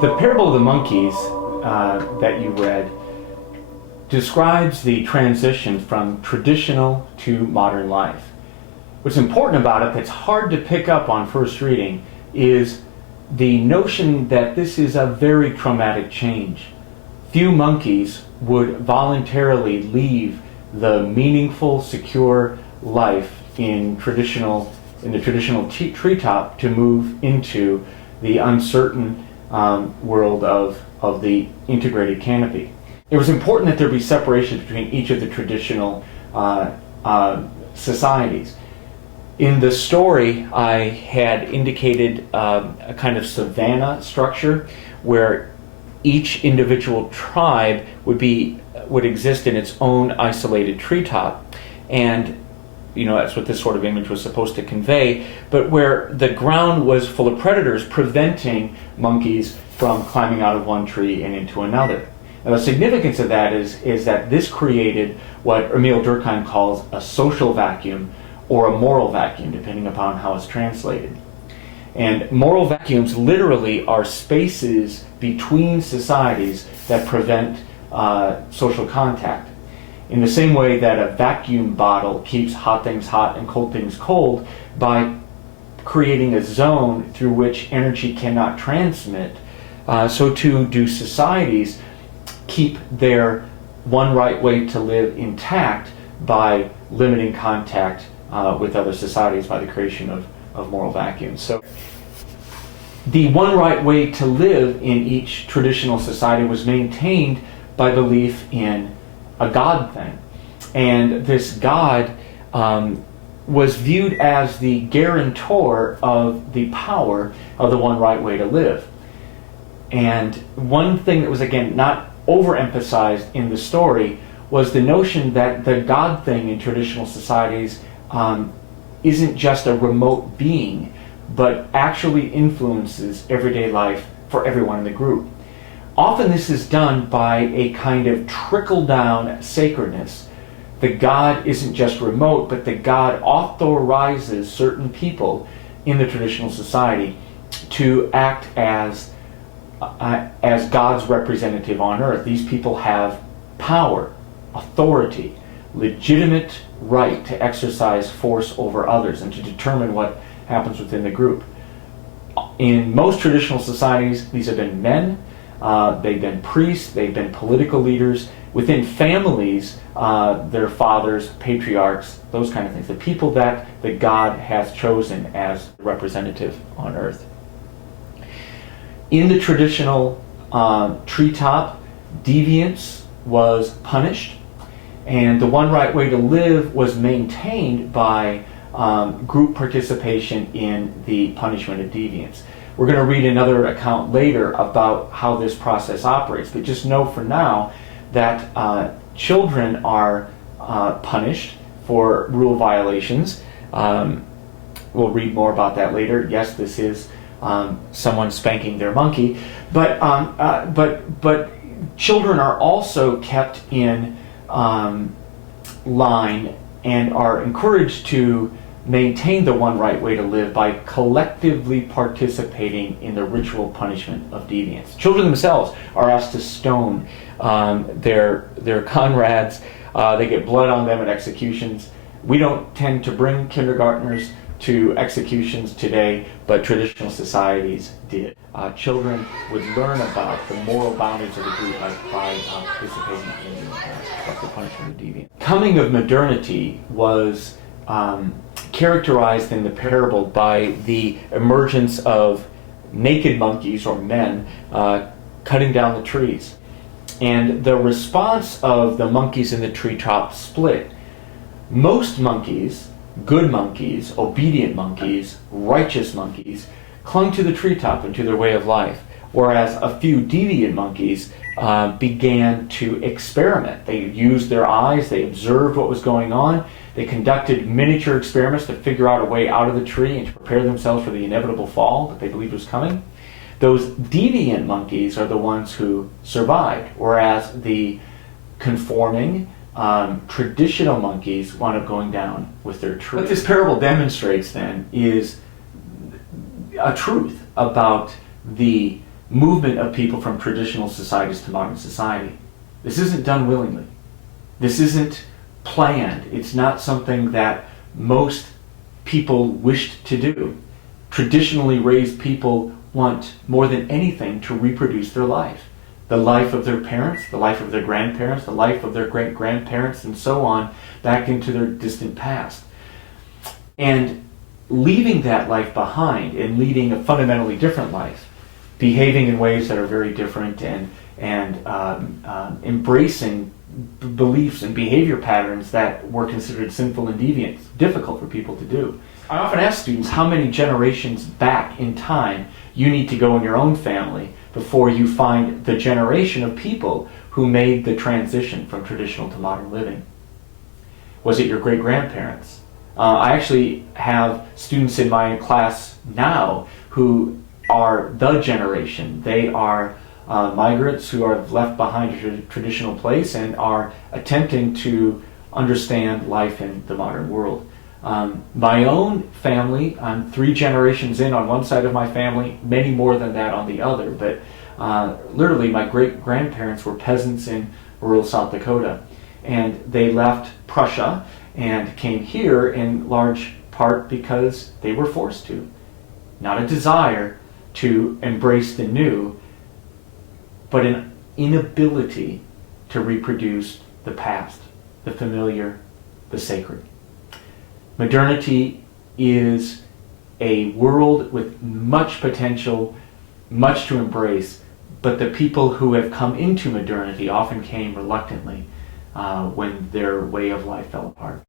The parable of the monkeys that you read describes the transition from traditional to modern life. What's important about it that's hard to pick up on first reading is the notion that this is a very traumatic change. Few monkeys would voluntarily leave the meaningful, secure life in the traditional treetop to move into the uncertain world of the integrated canopy. It was important that there be separation between each of the traditional societies. In the story, I had indicated a kind of savanna structure where each individual tribe would exist in its own isolated treetop, and that's what this sort of image was supposed to convey, but where the ground was full of predators preventing monkeys from climbing out of one tree and into another. Now, the significance of that is that this created what Emil Durkheim calls a social vacuum or a moral vacuum, depending upon how it's translated. And moral vacuums literally are spaces between societies that prevent social contact. In the same way that a vacuum bottle keeps hot things hot and cold things cold by creating a zone through which energy cannot transmit, so too do societies keep their one right way to live intact by limiting contact with other societies by the creation of moral vacuums. So the one right way to live in each traditional society was maintained by belief in a God thing. And this God was viewed as the guarantor of the power of the one right way to live. And one thing that was, again, not overemphasized in the story was the notion that the God thing in traditional societies isn't just a remote being, but actually influences everyday life for everyone in the group. Often this is done by a kind of trickle-down sacredness. The God isn't just remote, but the God authorizes certain people in the traditional society to act as God's representative on earth. These people have power, authority, legitimate right to exercise force over others and to determine what happens within the group. In most traditional societies, these have been men. They've been priests, they've been political leaders. Within families, their fathers, patriarchs, those kind of things. The people that God has chosen as representative on earth. In the traditional treetop, deviance was punished, and the one right way to live was maintained by group participation in the punishment of deviance. We're going to read another account later about how this process operates, but just know for now that children are punished for rule violations. We'll read more about that later. Yes, this is someone spanking their monkey, but children are also kept in line and are encouraged to maintain the one right way to live by collectively participating in the ritual punishment of deviance. Children themselves are asked to stone their comrades. They get blood on them at executions. We don't tend to bring kindergartners to executions today, but traditional societies did. Children would learn about the moral boundaries of the group by participating in the punishment of deviance. Coming of modernity was characterized in the parable by the emergence of naked monkeys, or men, cutting down the trees. And the response of the monkeys in the treetop split. Most monkeys, good monkeys, obedient monkeys, righteous monkeys, clung to the treetop and to their way of life, whereas a few deviant monkeys began to experiment. They used their eyes, they observed what was going on, they conducted miniature experiments to figure out a way out of the tree and to prepare themselves for the inevitable fall that they believed was coming. Those deviant monkeys are the ones who survived, whereas the conforming, traditional monkeys wound up going down with their tree. What this parable demonstrates then is a truth about the movement of people from traditional societies to modern society. This isn't done willingly. This isn't planned. It's not something that most people wished to do. Traditionally raised people want more than anything to reproduce their life. The life of their parents, the life of their grandparents, the life of their great-grandparents, and so on, back into their distant past. And leaving that life behind and leading a fundamentally different life, behaving in ways that are very different, and embracing beliefs and behavior patterns that were considered sinful and deviant, difficult for people to do. I often ask students how many generations back in time you need to go in your own family before you find the generation of people who made the transition from traditional to modern living. Was it your great-grandparents? I actually have students in my class now who are the generation. They are migrants who are left behind a traditional place and are attempting to understand life in the modern world. My own family, I'm 3 generations in on one side of my family, many more than that on the other, but literally my great-grandparents were peasants in rural South Dakota, and they left Prussia and came here in large part because they were forced to. Not a desire to embrace the new, but an inability to reproduce the past, the familiar, the sacred. Modernity is a world with much potential, much to embrace, but the people who have come into modernity often came reluctantly when their way of life fell apart.